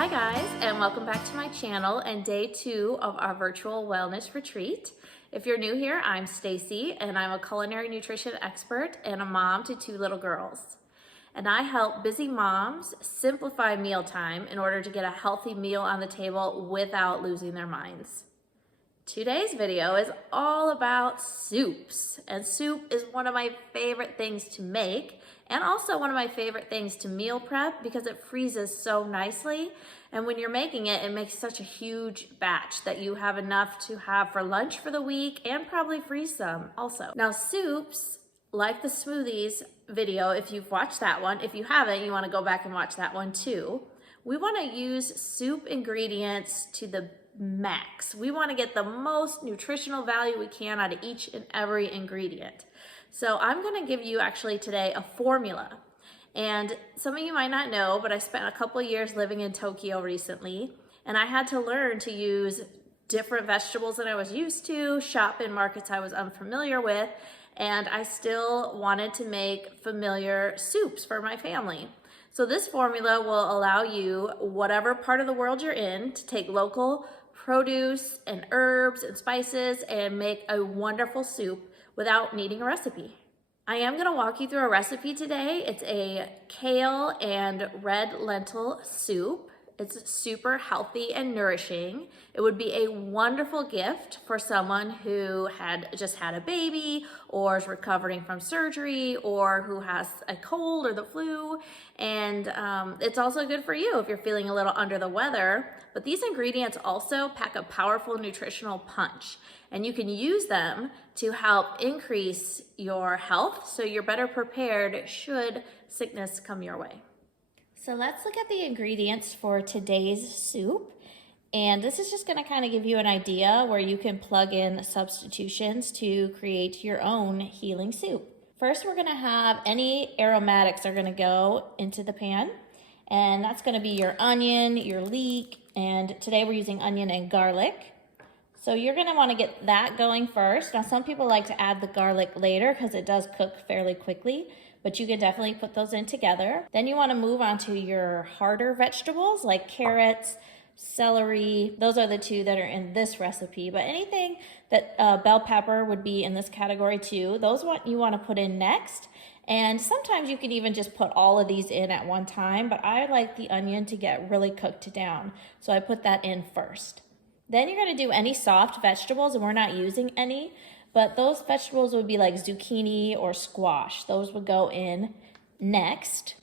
Hi guys, and welcome back to my channel and day 2 of our virtual wellness retreat. If you're new here, I'm Stacy and I'm a culinary nutrition expert and a mom to 2 little girls. And I help busy moms simplify mealtime in order to get a healthy meal on the table without losing their minds. Today's video is all about soups, and soup is one of my favorite things to make and also one of my favorite things to meal prep because it freezes so nicely, and when you're making it, it makes such a huge batch that you have enough to have for lunch for the week and probably freeze some also. Now soups, like the smoothies video, if you've watched that one, if you haven't, you want to go back and watch that one too. We want to use soup ingredients to the max. We want to get the most nutritional value we can out of each and every ingredient. So I'm going to give you actually today a formula. And some of you might not know, but I spent a couple years living in Tokyo recently, and I had to learn to use different vegetables than I was used to, shop in markets I was unfamiliar with, and I still wanted to make familiar soups for my family. So this formula will allow you, whatever part of the world you're in, to take local produce and herbs and spices and make a wonderful soup without needing a recipe. I am going to walk you through a recipe today. It's a kale and red lentil soup. It's super healthy and nourishing. It would be a wonderful gift for someone who had just had a baby or is recovering from surgery or who has a cold or the flu. And it's also good for you if you're feeling a little under the weather. But these ingredients also pack a powerful nutritional punch, and you can use them to help increase your health so you're better prepared should sickness come your way. So let's look at the ingredients for today's soup. And this is just going to kind of give you an idea where you can plug in substitutions to create your own healing soup. First, we're going to have any aromatics are going to go into the pan. And that's going to be your onion, your leek, and today we're using onion and garlic. So you're going to want to get that going first. Now, some people like to add the garlic later because it does cook fairly quickly, but you can definitely put those in together. Then you want to move on to your harder vegetables like carrots, celery. Those are the 2 that are in this recipe, but anything that bell pepper would be in this category too. Those you want to put in next. And sometimes you can even just put all of these in at one time, but I like the onion to get really cooked down. So I put that in first. Then you're going to do any soft vegetables, and we're not using any, but those vegetables would be like zucchini or squash. Those would go in next.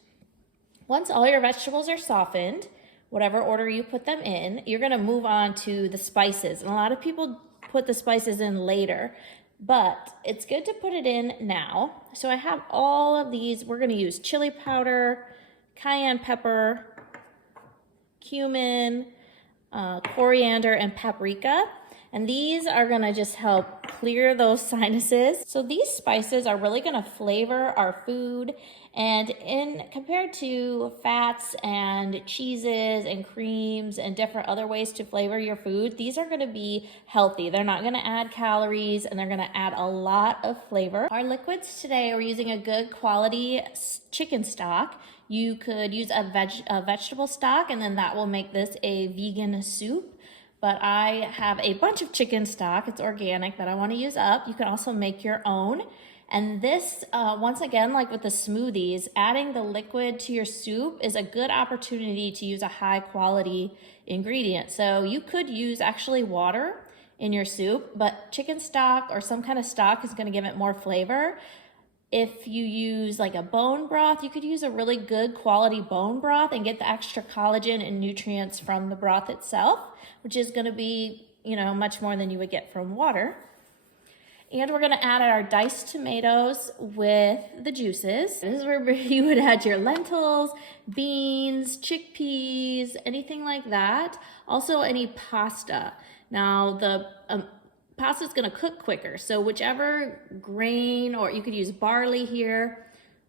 Once all your vegetables are softened, whatever order you put them in, you're going to move on to the spices. And a lot of people put the spices in later, but it's good to put it in now. So I have all of these. We're going to use chili powder, cayenne pepper, cumin, coriander, and paprika. And these are going to just help clear those sinuses. So these spices are really going to flavor our food. And compared to fats and cheeses and creams and different other ways to flavor your food, these are going to be healthy. They're not going to add calories, and they're going to add a lot of flavor. Our liquids today, we're using a good quality chicken stock. You could use a vegetable stock, and then that will make this a vegan soup. But I have a bunch of chicken stock, it's organic, that I want to use up. You can also make your own. And this, once again, like with the smoothies, adding the liquid to your soup is a good opportunity to use a high quality ingredient. So you could use actually water in your soup, but chicken stock or some kind of stock is going to give it more flavor. If you use like a bone broth, you could use a really good quality bone broth and get the extra collagen and nutrients from the broth itself, which is going to be, much more than you would get from water. And we're going to add our diced tomatoes with the juices. This is where you would add your lentils, beans, chickpeas, anything like that. Also any pasta. Now the pasta is going to cook quicker, so whichever grain, or you could use barley here,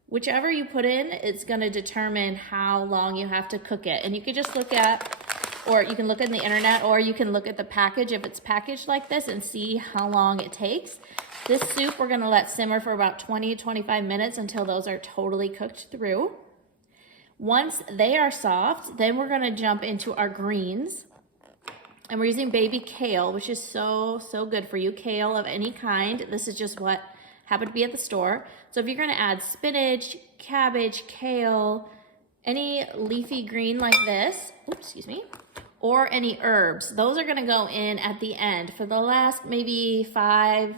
whichever you put in, it's going to determine how long you have to cook it. And you could just look at, or you can look in the internet, or you can look at the package if it's packaged like this and see how long it takes. This soup we're going to let simmer for about 20-25 minutes until those are totally cooked through. Once they are soft, then we're gonna jump into our greens. And we're using baby kale, which is so good for you. Kale of any kind. This is just what happened to be at the store. So if you're gonna add spinach, cabbage, kale, any leafy green like this, oops, excuse me, or any herbs, those are gonna go in at the end. For the last maybe 5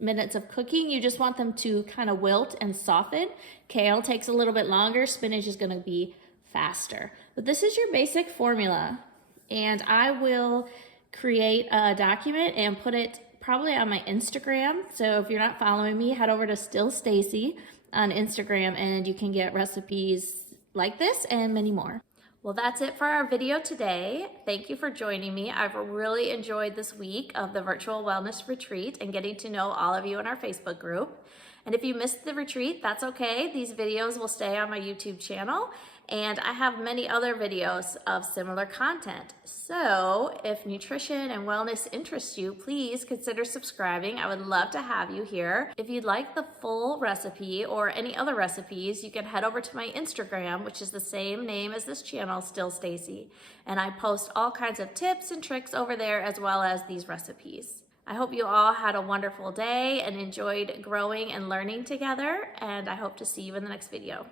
minutes of cooking, you just want them to kind of wilt and soften. Kale takes a little bit longer, spinach is gonna be faster. But this is your basic formula. And I will create a document and put it probably on my Instagram. So if you're not following me, head over to Still Stacy on Instagram and you can get recipes like this and many more. Well, that's it for our video today. Thank you for joining me. I've really enjoyed this week of the virtual wellness retreat and getting to know all of you in our Facebook group. And if you missed the retreat, that's okay. These videos will stay on my YouTube channel, and I have many other videos of similar content. So if nutrition and wellness interests you, please consider subscribing. I would love to have you here. If you'd like the full recipe or any other recipes, you can head over to my Instagram, which is the same name as this channel, Still Stacy. And I post all kinds of tips and tricks over there as well as these recipes. I hope you all had a wonderful day and enjoyed growing and learning together, and I hope to see you in the next video.